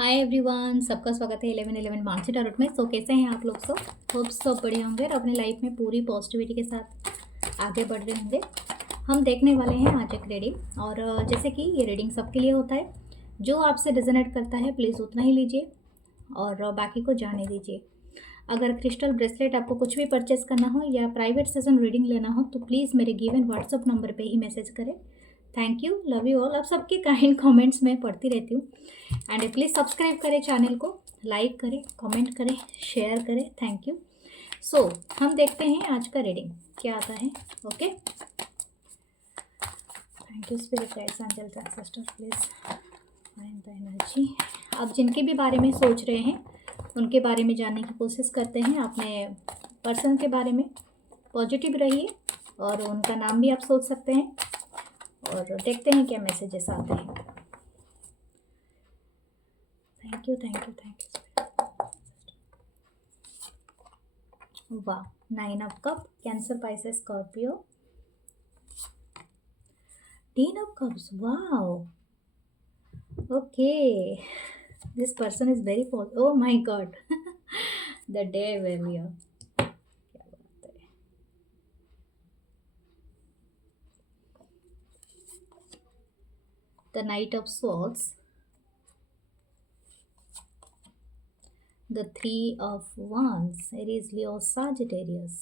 Hi everyone, सबका स्वागत है 11 मार्च टारोट में। कैसे हैं आप लोग? होप सब बढ़िया होंगे और अपनी लाइफ में पूरी पॉजिटिविटी के साथ आगे बढ़ रहे होंगे। हम देखने वाले हैं आज एक रीडिंग, और जैसे कि ये रीडिंग सबके लिए होता है। जो आपसे रेजोनेट करता है प्लीज़ उतना ही लीजिए और बाकी को जाने दीजिए। अगर क्रिस्टल ब्रेसलेट आपको कुछ भी परचेस करना हो या प्राइवेट सेशन रीडिंग लेना हो तो प्लीज़ मेरे गिवन व्हाट्सअप नंबर पे ही मैसेज करें। Thank you, love you all. अब सबके काइंड कमेंट्स मैं पढ़ती रहती हूँ। एंड प्लीज़ सब्सक्राइब करें चैनल को, लाइक करें, कमेंट करें, शेयर करें। Thank you. हम देखते हैं आज का रीडिंग क्या आता है। Okay, thank you spirit guides angels ancestors, please find the energy. आप जिनके भी बारे में सोच रहे हैं उनके बारे में जानने की कोशिश करते हैं। अपने पर्सन के बारे में पॉजिटिव रहिए और उनका नाम भी आप सोच सकते हैं और देखते हैं क्या मैसेजेस आते हैं। Thank you, thank you, thank you. वाह, 9 of cup, Cancer, Pisces, Scorpio, 10 of cups. Wow, okay, this person is very positive. Oh my God, the day where we are. क्या बात है। The knight of swords, the 3 of wands, Aries, Leo, Sagittarius.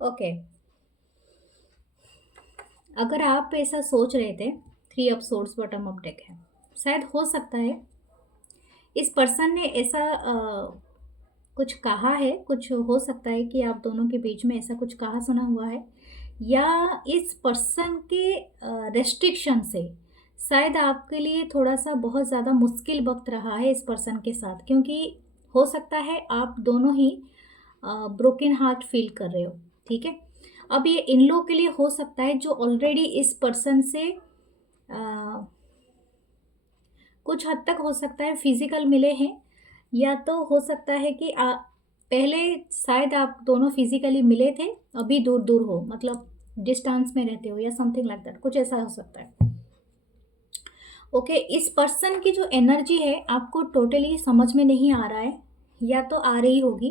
Okay, अगर आप ऐसा सोच रहे थे, 3 of swords bottom of deck है। शायद हो सकता है इस पर्सन ने ऐसा कुछ कहा है, कुछ हो सकता है कि आप दोनों के बीच में ऐसा कुछ कहा सुना हुआ है, या इस पर्सन के रेस्ट्रिक्शन से शायद आपके लिए थोड़ा सा बहुत ज़्यादा मुश्किल वक्त रहा है इस पर्सन के साथ, क्योंकि हो सकता है आप दोनों ही ब्रोकन हार्ट फील कर रहे हो। ठीक है, अब ये इन लोग के लिए हो सकता है जो ऑलरेडी इस पर्सन से कुछ हद तक हो सकता है फिजिकल मिले हैं, या तो हो सकता है कि पहले शायद आप दोनों फिजिकली मिले थे, अभी दूर दूर हो, मतलब डिस्टेंस में रहते हो या समथिंग लाइक दैट, कुछ ऐसा हो सकता है। ओके, इस पर्सन की जो एनर्जी है आपको टोटली समझ में नहीं आ रहा है, या तो आ रही होगी,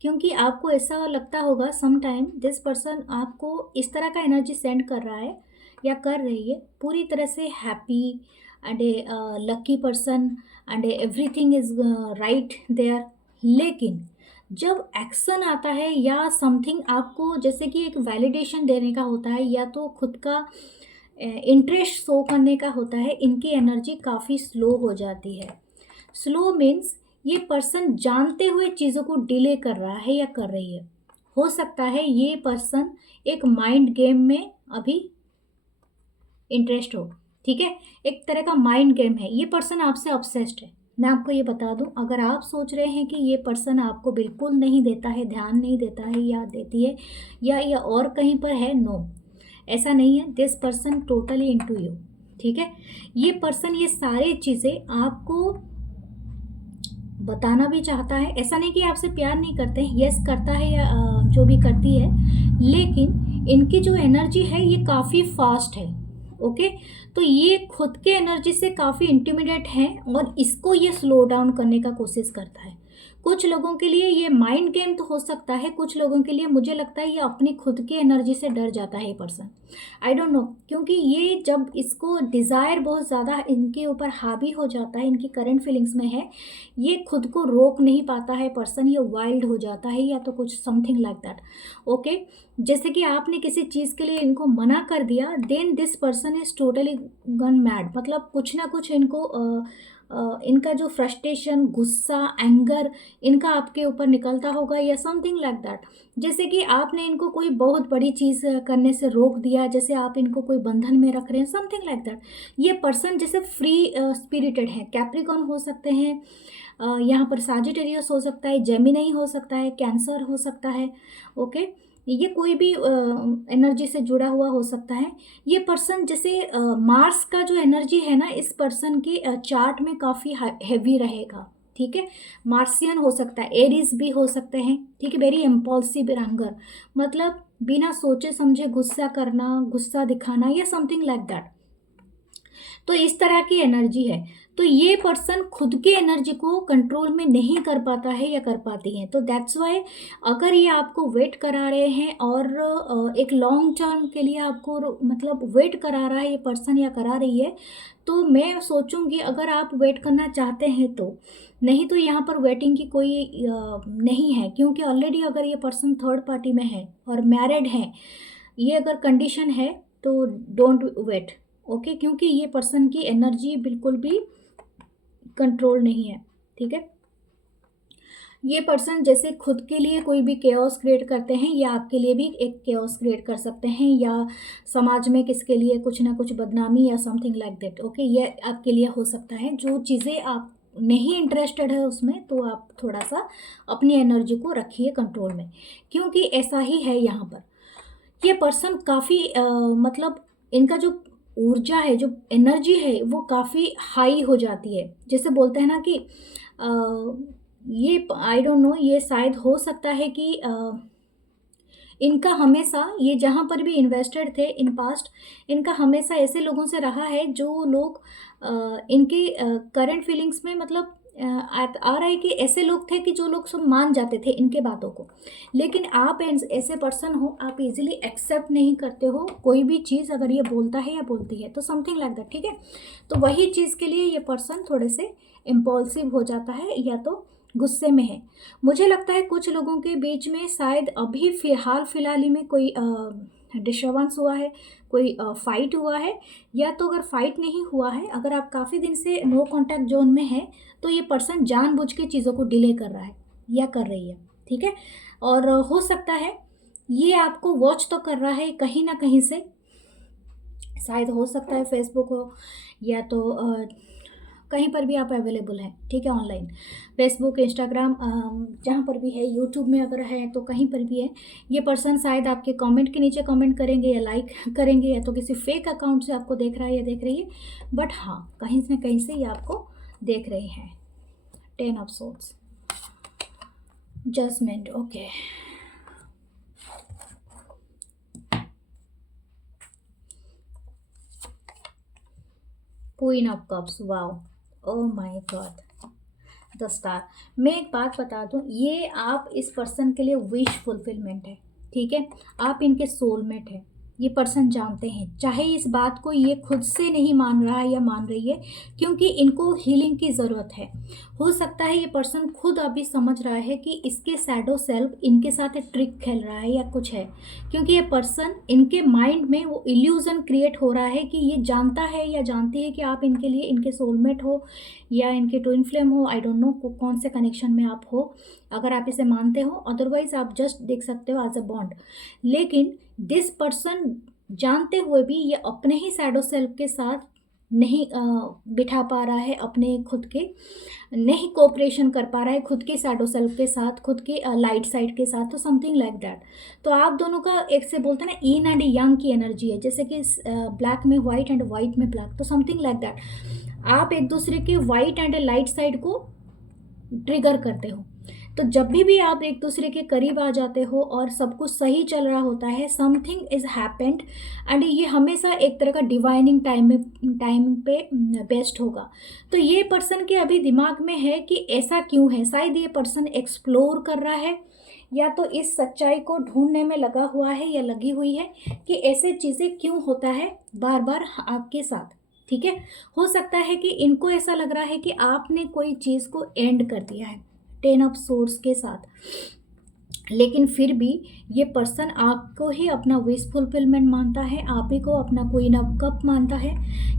क्योंकि आपको ऐसा लगता होगा सम टाइम दिस पर्सन आपको इस तरह का एनर्जी सेंड कर रहा है या कर रही है, पूरी तरह से happy and a lucky person and everything is right there. लेकिन जब एक्शन आता है या समथिंग आपको जैसे कि एक वैलिडेशन देने का होता है या तो खुद का इंटरेस्ट शो करने का होता है, इनकी एनर्जी काफ़ी स्लो हो जाती है। स्लो मीन्स ये पर्सन जानते हुए चीज़ों को डिले कर रहा है या कर रही है। हो सकता है ये पर्सन एक माइंड गेम में अभी इंटरेस्ट हो। ठीक है, एक तरह का माइंड गेम है। ये पर्सन आपसे ऑब्सेस्ड है। मैं आपको ये बता दूं, अगर आप सोच रहे हैं कि ये पर्सन आपको बिल्कुल नहीं देता है, ध्यान नहीं देता है या देती है, या और कहीं पर है, नो, ऐसा नहीं है। This person totally into you. ठीक है, ये पर्सन ये सारी चीज़ें आपको बताना भी चाहता है। ऐसा नहीं कि आपसे प्यार नहीं करते हैं, यस करता है या जो भी करती है, लेकिन इनकी जो एनर्जी है ये काफ़ी फास्ट है। ओके, तो ये खुद के एनर्जी से काफ़ी इंटिमिडेट है और इसको ये स्लो डाउन करने का कोशिश करता है। कुछ लोगों के लिए ये माइंड गेम तो हो सकता है, कुछ लोगों के लिए मुझे लगता है ये अपनी खुद की एनर्जी से डर जाता है ये पर्सन। आई डोंट नो, क्योंकि ये जब इसको डिज़ायर बहुत ज़्यादा इनके ऊपर हावी हो जाता है, इनकी करंट फीलिंग्स में है, ये खुद को रोक नहीं पाता है पर्सन, ये वाइल्ड हो जाता है या तो कुछ समथिंग लाइक दैट। ओके, जैसे कि आपने किसी चीज़ के लिए इनको मना कर दिया, then this person is totally gone mad, मतलब कुछ ना कुछ इनको इनका जो फ्रस्ट्रेशन, गुस्सा, एंगर इनका आपके ऊपर निकलता होगा या समथिंग लाइक दैट। जैसे कि आपने इनको कोई बहुत बड़ी चीज़ करने से रोक दिया, जैसे आप इनको कोई बंधन में रख रहे हैं, समथिंग लाइक दैट। ये पर्सन जैसे फ्री स्पिरिटेड है, कैप्रिकॉन हो सकते हैं, यहाँ पर साजिटेरियस हो सकता है, जेमिनी हो सकता है, कैंसर हो सकता है। ओके, ये कोई भी एनर्जी से जुड़ा हुआ हो सकता है। ये पर्सन जैसे मार्स का जो एनर्जी है ना, इस पर्सन की चार्ट में काफ़ी हैवी रहेगा। ठीक है। मार्सियन हो सकता है, एरीज भी हो सकते हैं, ठीक है। वेरी इम्पल्सिव एंगर, मतलब बिना सोचे समझे गुस्सा करना, गुस्सा दिखाना या समथिंग लाइक दैट। तो इस तरह की एनर्जी है। तो ये पर्सन खुद के एनर्जी को कंट्रोल में नहीं कर पाता है या कर पाती है। तो दैट्स वाई अगर ये आपको वेट करा रहे हैं और एक लॉन्ग टर्म के लिए आपको मतलब वेट करा रहा है ये पर्सन या करा रही है, तो मैं सोचूंगी अगर आप वेट करना चाहते हैं तो, नहीं तो यहाँ पर वेटिंग की कोई नहीं है, क्योंकि ऑलरेडी अगर ये पर्सन थर्ड पार्टी में है और मैरिड है, ये अगर कंडीशन है तो डोंट वेट, ओके। क्योंकि ये पर्सन की एनर्जी बिल्कुल भी कंट्रोल नहीं है, ठीक है। ये पर्सन जैसे खुद के लिए कोई भी केओस क्रिएट करते हैं या आपके लिए भी एक केओस क्रिएट कर सकते हैं, या समाज में किसके लिए कुछ ना कुछ बदनामी या समथिंग लाइक दैट, ओके। ये आपके लिए हो सकता है। जो चीज़ें आप नहीं इंटरेस्टेड है उसमें, तो आप थोड़ा सा अपनी एनर्जी को रखिए कंट्रोल में, क्योंकि ऐसा ही है यहाँ पर। ये पर्सन काफ़ी मतलब इनका जो ऊर्जा है, जो एनर्जी है, वो काफ़ी हाई हो जाती है। जैसे बोलते हैं ना कि ये आई डोंट नो, ये शायद हो सकता है कि इनका हमेशा, ये जहाँ पर भी इन्वेस्टेड थे इन पास्ट, इनका हमेशा ऐसे लोगों से रहा है जो लोग इनके करंट फीलिंग्स में मतलब आ रहा है कि ऐसे लोग थे कि जो लोग सब मान जाते थे इनके बातों को। लेकिन आप ऐसे पर्सन हो, आप इजीली एक्सेप्ट नहीं करते हो कोई भी चीज़ अगर ये बोलता है या बोलती है, तो समथिंग लाइक दैट, ठीक है। तो वही चीज़ के लिए ये पर्सन थोड़े से इम्पल्सिव हो जाता है या तो गुस्से में है। मुझे लगता है कुछ लोगों के बीच में शायद अभी फिलहाल ही में कोई डिस्टर्बेंस हुआ है, कोई फाइट हुआ है, या तो अगर फाइट नहीं हुआ है, अगर आप काफ़ी दिन से नो कांटेक्ट जोन में है, तो ये पर्सन जानबूझ के चीज़ों को डिले कर रहा है या कर रही है, ठीक है। और हो सकता है ये आपको वॉच तो कर रहा है कहीं ना कहीं से, शायद हो सकता है फेसबुक हो या तो कहीं पर भी आप अवेलेबल हैं, ठीक है, ऑनलाइन, फेसबुक, इंस्टाग्राम, जहाँ पर भी है, यूट्यूब में अगर है तो कहीं पर भी है। ये पर्सन शायद आपके कमेंट के नीचे कमेंट करेंगे या लाइक करेंगे, या तो किसी फेक अकाउंट से आपको देख रहा है या देख रही है, बट हाँ कहीं से कहीं से ये आपको देख रहे हैं। 10 of swords, judgement, okay. Queen of cups, wow, oh my God, the star. मैं एक बात बता दूं, ये आप इस पर्सन के लिए विश फुलफिलमेंट है, ठीक है। आप इनके सोलमेट हैं, ये पर्सन जानते हैं, चाहे इस बात को ये खुद से नहीं मान रहा है या मान रही है, क्योंकि इनको हीलिंग की ज़रूरत है। हो सकता है ये पर्सन खुद अभी समझ रहा है कि इसके शैडो सेल्फ इनके साथ एक ट्रिक खेल रहा है या कुछ है, क्योंकि ये पर्सन, इनके माइंड में वो इल्यूज़न क्रिएट हो रहा है कि ये जानता है या जानती है कि आप इनके लिए इनके सोलमेट हो या इनके ट्विन फ्लेम हो, आई डोंट नो कौन से कनेक्शन में आप हो, अगर आप इसे मानते हो, अदरवाइज आप जस्ट देख सकते हो एज अ बॉन्ड। लेकिन दिस पर्सन जानते हुए भी ये अपने ही शैडो सेल्फ के साथ नहीं बिठा पा रहा है, अपने खुद के नहीं कोऑपरेशन कर पा रहा है खुद के शैडो सेल्फ के साथ, खुद के लाइट साइड के साथ, तो समथिंग लाइक दैट। तो आप दोनों का एक से बोलते हैं ना yin एंड yang की एनर्जी है, जैसे कि ब्लैक में वाइट एंड वाइट में ब्लैक, तो समथिंग लाइक दैट। आप एक दूसरे के वाइट एंड लाइट साइड को ट्रिगर करते हो। तो जब भी आप एक दूसरे के करीब आ जाते हो और सब कुछ सही चल रहा होता है, समथिंग इज हैपेंड, एंड ये हमेशा एक तरह का डिवाइनिंग टाइम पे बेस्ट होगा। तो ये पर्सन के अभी दिमाग में है कि ऐसा क्यों है, शायद ये पर्सन एक्सप्लोर कर रहा है या तो इस सच्चाई को ढूंढने में लगा हुआ है या लगी हुई है कि ऐसे चीज़ें क्यों होता है बार बार आपके साथ, ठीक है। हो सकता है कि इनको ऐसा लग रहा है कि आपने कोई चीज़ को एंड कर दिया है 10 ऑफ सोर्स के साथ, लेकिन फिर भी ये पर्सन आपको ही अपना विश फुलफिलमेंट मानता है, आप ही को अपना क्वीन ऑफ कप मानता है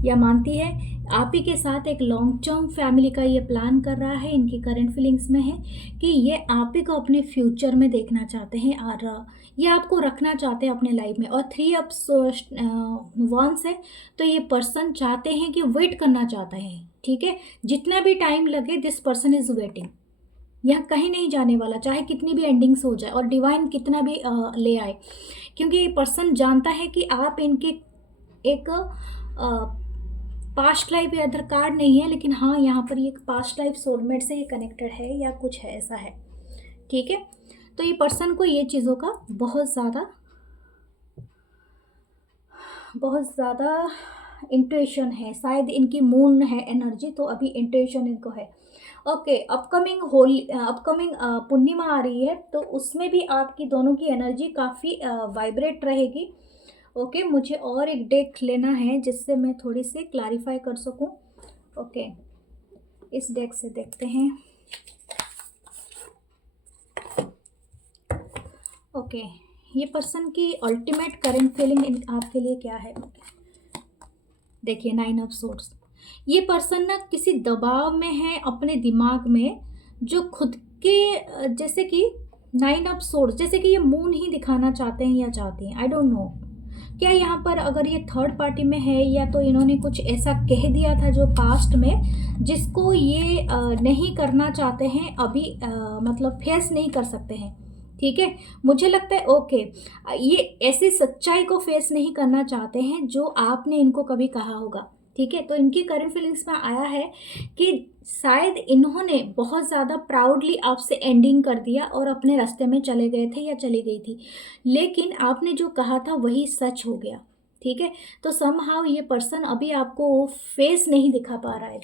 या मानती है, आप ही के साथ एक लॉन्ग टर्म फैमिली का ये प्लान कर रहा है। इनकी करंट फीलिंग्स में है कि ये आप ही को अपने फ्यूचर में देखना चाहते हैं और ये आपको रखना चाहते हैं अपने लाइफ में। और 3 ऑफ wands है, तो ये पर्सन चाहते हैं कि वेट करना चाहता है, ठीक है, जितना भी टाइम लगे दिस पर्सन इज वेटिंग, यह कहीं नहीं जाने वाला, चाहे कितनी भी एंडिंग्स हो जाए और डिवाइन कितना भी ले आए, क्योंकि ये पर्सन जानता है कि आप इनके एक पास्ट लाइफ या अदर कार्ड नहीं है, लेकिन हाँ यहाँ पर ये पास्ट लाइफ सोलमेट से ही कनेक्टेड है या कुछ है ऐसा है, ठीक है। तो ये पर्सन को ये चीज़ों का बहुत ज़्यादा इंट्यूशन है, शायद इनकी मून है एनर्जी, तो अभी इंट्यूशन इनको है। ओके, अपकमिंग पूर्णिमा आ रही है, तो उसमें भी आपकी दोनों की एनर्जी काफ़ी वाइब्रेट रहेगी। ओके, मुझे और एक डेक लेना है जिससे मैं थोड़ी सी क्लैरिफाई कर सकूं। ओके, इस डेक से देखते हैं। ओके, ये पर्सन की अल्टीमेट करंट फीलिंग आपके लिए क्या है? देखिए 9 ऑफ सोर्ड्स, ये पर्सन ना किसी दबाव में है अपने दिमाग में, जो खुद के जैसे कि 9 ऑफ सोर्ड्स, जैसे कि ये मून ही दिखाना चाहते हैं या चाहती हैं, आई डोंट नो। क्या यहाँ पर अगर ये थर्ड पार्टी में है, या तो इन्होंने कुछ ऐसा कह दिया था जो पास्ट में, जिसको ये नहीं करना चाहते हैं अभी, मतलब फेस नहीं कर सकते हैं, ठीक है। मुझे लगता है ओके, ये ऐसी सच्चाई को फेस नहीं करना चाहते हैं जो आपने इनको कभी कहा होगा, ठीक है। तो इनकी करंट फीलिंग्स में आया है कि शायद इन्होंने बहुत ज़्यादा प्राउडली आपसे एंडिंग कर दिया और अपने रास्ते में चले गए थे या चली गई थी, लेकिन आपने जो कहा था वही सच हो गया, ठीक है। तो समहाउ ये पर्सन अभी आपको फेस नहीं दिखा पा रहा है।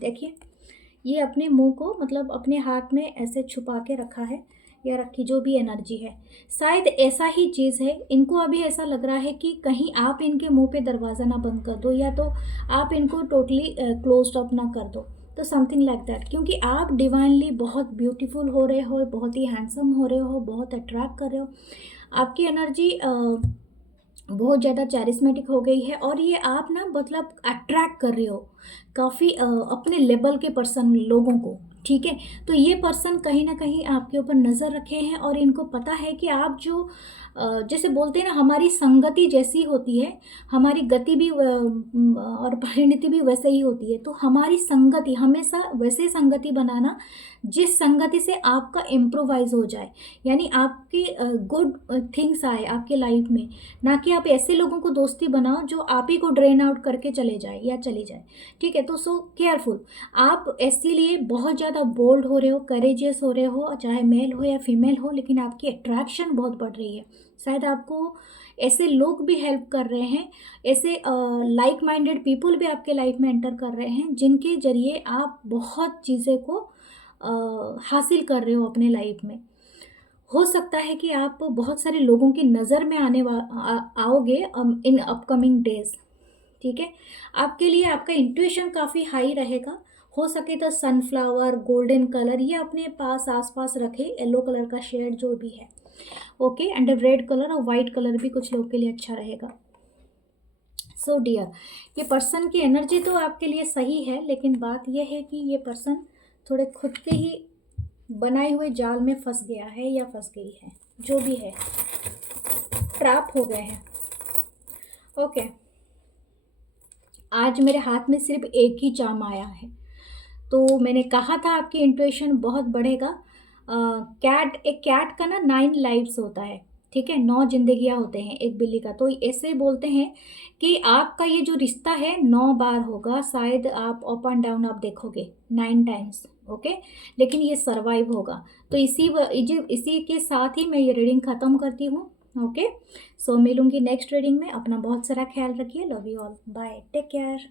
देखिए, ये अपने मुंह को मतलब अपने हाथ में ऐसे छुपा के रखा है या रखी, जो भी एनर्जी है, शायद ऐसा ही चीज़ है। इनको अभी ऐसा लग रहा है कि कहीं आप इनके मुंह पे दरवाज़ा ना बंद कर दो, या तो आप इनको टोटली क्लोज्ड अप ना कर दो, तो समथिंग लाइक दैट। क्योंकि आप डिवाइनली बहुत ब्यूटीफुल हो रहे हो, बहुत ही हैंडसम हो रहे हो, बहुत अट्रैक्ट कर रहे हो, आपकी एनर्जी बहुत ज़्यादा चैरिस्मेटिक हो गई है, और ये आप ना मतलब अट्रैक्ट कर रहे हो काफ़ी अपने लेवल के पर्सन लोगों को, ठीक है। तो ये पर्सन कहीं ना कहीं आपके ऊपर नज़र रखे हैं, और इनको पता है कि आप जो जैसे बोलते हैं ना, हमारी संगति जैसी होती है, हमारी गति भी और परिणति भी वैसे ही होती है। तो हमारी संगति हमेशा वैसे संगति बनाना जिस संगति से आपका इम्प्रोवाइज हो जाए, यानी आपके गुड थिंग्स आए आपके लाइफ में, ना कि आप ऐसे लोगों को दोस्ती बनाओ जो आप ही को ड्रेन आउट करके चले जाए या चली जाए, ठीक है। तो सो केयरफुल, आप इसीलिए बहुत ज़्यादा बोल्ड हो रहे हो, करेजियस हो रहे हो, चाहे मेल हो या फीमेल हो, लेकिन आपकी अट्रैक्शन बहुत बढ़ रही है। शायद आपको ऐसे लोग भी हेल्प कर रहे हैं, ऐसे लाइक माइंडेड पीपल भी आपके लाइफ में एंटर कर रहे हैं, जिनके जरिए आप बहुत चीज़ें को हासिल कर रहे हो अपने लाइफ में। हो सकता है कि आप बहुत सारे लोगों की नज़र में आओगे इन अपकमिंग डेज, ठीक है। आपके लिए आपका इंट्यूशन काफ़ी हाई रहेगा। हो सके तो सनफ्लावर, गोल्डन कलर ये अपने पास आसपास रखें, येलो कलर का शेड जो भी है, ओके। एंड रेड कलर और वाइट कलर भी कुछ लोगों के लिए अच्छा रहेगा। सो डियर, ये पर्सन की एनर्जी तो आपके लिए सही है, लेकिन बात यह है कि ये पर्सन थोड़े खुद के ही बनाए हुए जाल में फंस गया है या फंस गई है, जो भी है, ट्रैप हो गए हैं, ओके। आज मेरे हाथ में सिर्फ एक ही चार्म आया है, तो मैंने कहा था आपकी इंट्यूशन बहुत बढ़ेगा। एक कैट का ना 9 लाइफ्स होता है, ठीक है, 9 जिंदगियां होते हैं एक बिल्ली का। तो ऐसे बोलते हैं कि आपका ये जो रिश्ता है 9 बार होगा, शायद आप अप एंड डाउन आप देखोगे 9 टाइम्स, ओके, लेकिन ये सर्वाइव होगा। तो इसी के साथ ही मैं ये रीडिंग ख़त्म करती हूँ, ओके। सो मिलूंगी नेक्स्ट रीडिंग में। अपना बहुत सारा ख्याल रखिए। Love you all, bye, take care.